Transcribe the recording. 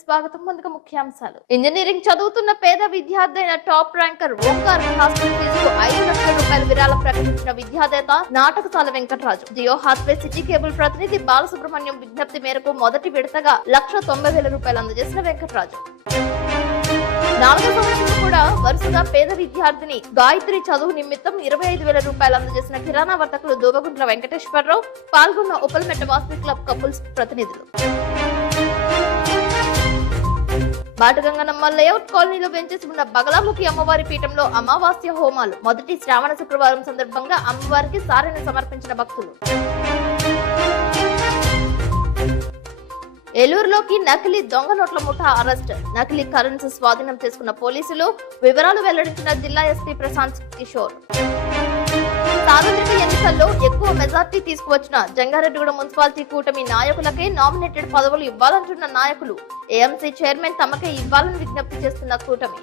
స్వాగతం. ముందుగా ముఖ్యాంశాలు. ఇంజనీరింగ్ చదువుతున్న పేద విద్యార్థి అయిన టాప్ ర్యాంకర్ ఓంకార్ హాస్టల్ ఫీజుకు ఐదు లక్షల రూపాయల విరాళం ప్రకటించిన విద్యాదేత Natakasala Venkataraju. Jio Hathway city cable ప్రతినిధి బాలసుబ్రహ్మణ్యం విజ్ఞప్తి మేరకు మొదటి విడతగా లక్ష తొంభై వేల రూపాయలు అందజేసిన వెంకటరాజు. నాలుగో సంవత్సరం కూడా వరుసగా పేద విద్యార్థిని గాయత్రి చదువు నిమిత్తం ఇరవై ఐదు వేల రూపాయలు అందజేసిన కిరాణా వర్తకులు దూబగుంట్ల వెంకటేశ్వరరావు పాల్గొన్న ఉపల్మెట్ట వాసవి క్లబ్ కపుల్స్ ప్రతినిధులు. బాటగంగనమ్మ లేఅవుట్ కాలనీలో వెంచేసి ఉన్న బగలాముఖి అమ్మవారి పీఠంలో అమావాస్య హోమాలు. మొదటి శ్రావణ శుక్రవారం సందర్భంగా అమ్మవారికి సారెను సమర్పించిన భక్తులు. ఏలూరులోకి నకిలీ దొంగ నోట్ల ముఠా అరెస్ట్. నకిలీ కరెన్సీ స్వాధీనం చేసుకున్న పోలీసులు వివరాలు వెల్లడించిన జిల్లా ఎస్పీ ప్రశాంత్ కిషోర్. ఎన్నికల్లో ఎక్కువ మెజార్టీ తీసుకువచ్చిన జంగారెడ్డిగూడ మున్సిపాలిటీ కూటమి నాయకులకే నామినేటెడ్ పదవులు ఇవ్వాలంటున్న నాయకులు. ఏఎంసీ చైర్మన్ తమకే ఇవ్వాలని విజ్ఞప్తి చేస్తున్న కూటమి.